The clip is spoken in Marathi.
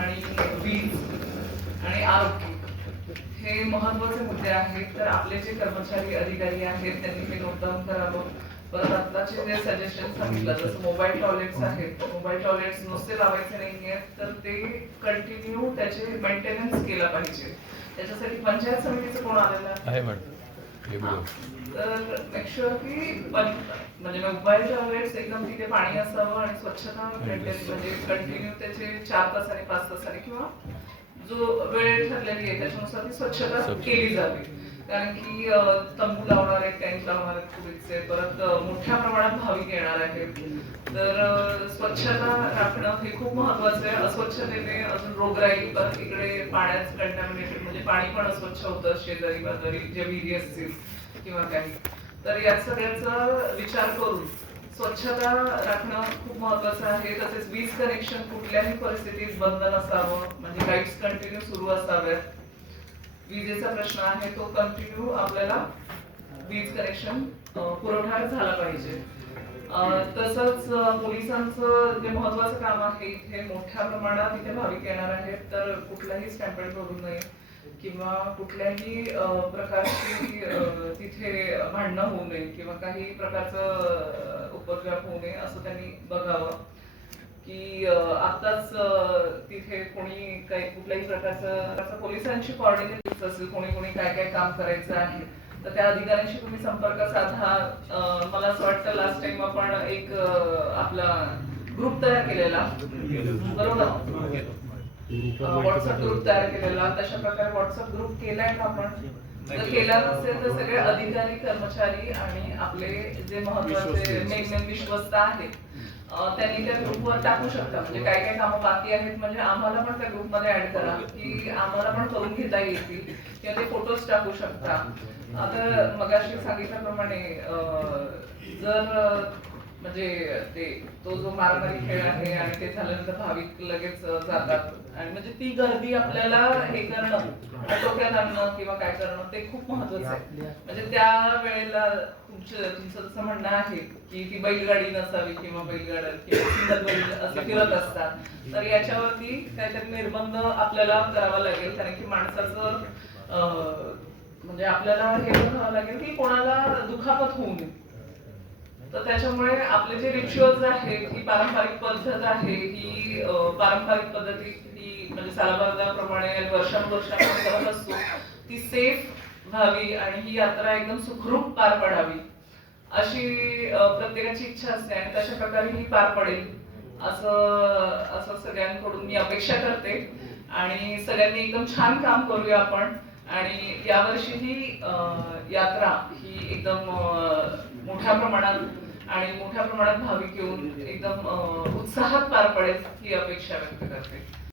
आणि वीज आणि आरोग्य हे महत्वाचे मुद्दे आहेत. तर आपले जे कर्मचारी अधिकारी आहेत त्यांनी हे नोट डाऊन करावं. परत आताचे जे सजेशन सांगितलं जसं मोबाईल टॉयलेट्स आहेत, मोबाईल टॉयलेट्स नुसते लावायचे नाहीये तर ते कंटिन्यू त्याचे मेंटेनन्स केला पाहिजे. त्याच्यासाठी पंचायत समितीचं कोण आलेलं आहे तर मेक शुअर की म्हणजे मोबाईल टॉयलेट्स एकदम तिथे पाणी असावं आणि स्वच्छता मेंटेन म्हणजे कंटिन्यू त्याचे 4 तासाने 5 तासाने किंवा जो वेळ ठरलेली आहे त्याच्यानुसार ती स्वच्छता केली जावी. कारण की तंबू लावणार आहेत, टेंट लावणार आहेत पोलीसचे, परत मोठ्या प्रमाणात भाविक येणार आहेत. तर स्वच्छता राखणं हे खूप महत्वाचं आहे. अस्वच्छतेने अजून रोगराई, परत इकडे पाण्याचं कंटॅमिनेटेड म्हणजे पाणी पण अस्वच्छ होतं शेजारी बाजारी जे विहिरी असतील किंवा काही. तर या सगळ्याचा विचार करून स्वच्छता राखणं खूप महत्वाचं आहे. तसेच वीज कनेक्शन कुठल्याही परिस्थितीत बंद नसावं, म्हणजे लाईट्स कंटिन्यू सुरू असाव्यात. विजेचा प्रश्न आहे तो कंटिन्यू आपल्याला वीज कनेक्शन पुरवठा झाला पाहिजे. तसंच पोलिसांचं जे महत्वाचं काम आहे, इथे मोठ्या प्रमाणात इथे भाविक येणार आहेत तर कुठलाही स्टॅम्पेड करू नये किंवा कुठल्याही प्रकारची तिथे भांडणं होऊ नये किंवा काही प्रकारचं उपद्व्याप होऊ नये असं त्यांनी बघावं. की आताच तिथे कोणी काही कुठल्याही प्रकारचं पोलिसांची कॉर्डिनेट असेल, कोणी कोणी काय काय काम करायचं आहे तर त्या अधिकाऱ्यांशी तुम्ही संपर्क साधा. मला असं वाटतं लास्ट टाइम आपण एक आपला ग्रुप तयार केलेला बरोबर, व्हॉट्सअप ग्रुप तयार केलेला. तशा प्रकारे व्हॉट्सअप ग्रुप केलाय का आपण? जर केला नसेल तर सगळे अधिकारी कर्मचारी आणि आपले जे महत्वाचे मेन विश्वस्त आहेत त्यांनी त्या ग्रुपवर टाकू शकता. म्हणजे काय काय कामं बाकी आहेत म्हणजे आम्हाला पण त्या ग्रुपमध्ये ऍड करा की आम्हाला पण करून घेता येतील किंवा ते फोटोज टाकू शकता. आता मगाशी सांगितल्याप्रमाणे जर म्हणजे तो जो मारामारी खेळ आहे आणि ते झाल्यानंतर भाविक लगेच जातात आणि म्हणजे ती गर्दी आपल्याला हे करणं, आटोक्यात आणणं किंवा काय करणं ते खूप महत्वाचं आहे. म्हणजे त्या वेळेला तुमचं जसं म्हणणं आहे की ती बैलगाडी नसावी किंवा बैलगाड्या किंवा सिंगल बैल असे फिरत असतात तर याच्यावरती काहीतरी निर्बंध आपल्याला करावा लागेल. कारण की माणसाचं म्हणजे आपल्याला हे बघावं लागेल की कोणाला दुखापत होऊ नये. तर त्याच्यामुळे आपले जे रिच्युअल्स आहेत, ही पारंपरिक पद्धत आहे, ही पारंपरिक पद्धती ही म्हणजे सालाबारदाप्रमाणे वर्षानुवर्षांमध्ये करत असतो ती सेफ व्हावी आणि ही यात्रा एकदम सुखरूप पार पडावी अशी प्रत्येकाची इच्छा असते आणि तशा प्रकारे ही पार पडेल असं सगळ्यांकडून मी अपेक्षा करते. आणि सगळ्यांनी एकदम छान काम करूया आपण आणि यावर्षी ही यात्रा ही एकदम मोठ्या प्रमाणात आणि मोठ्या प्रमाणात भाविक येऊन एकदम उत्साहात पार पडेल ही अपेक्षा व्यक्त करते.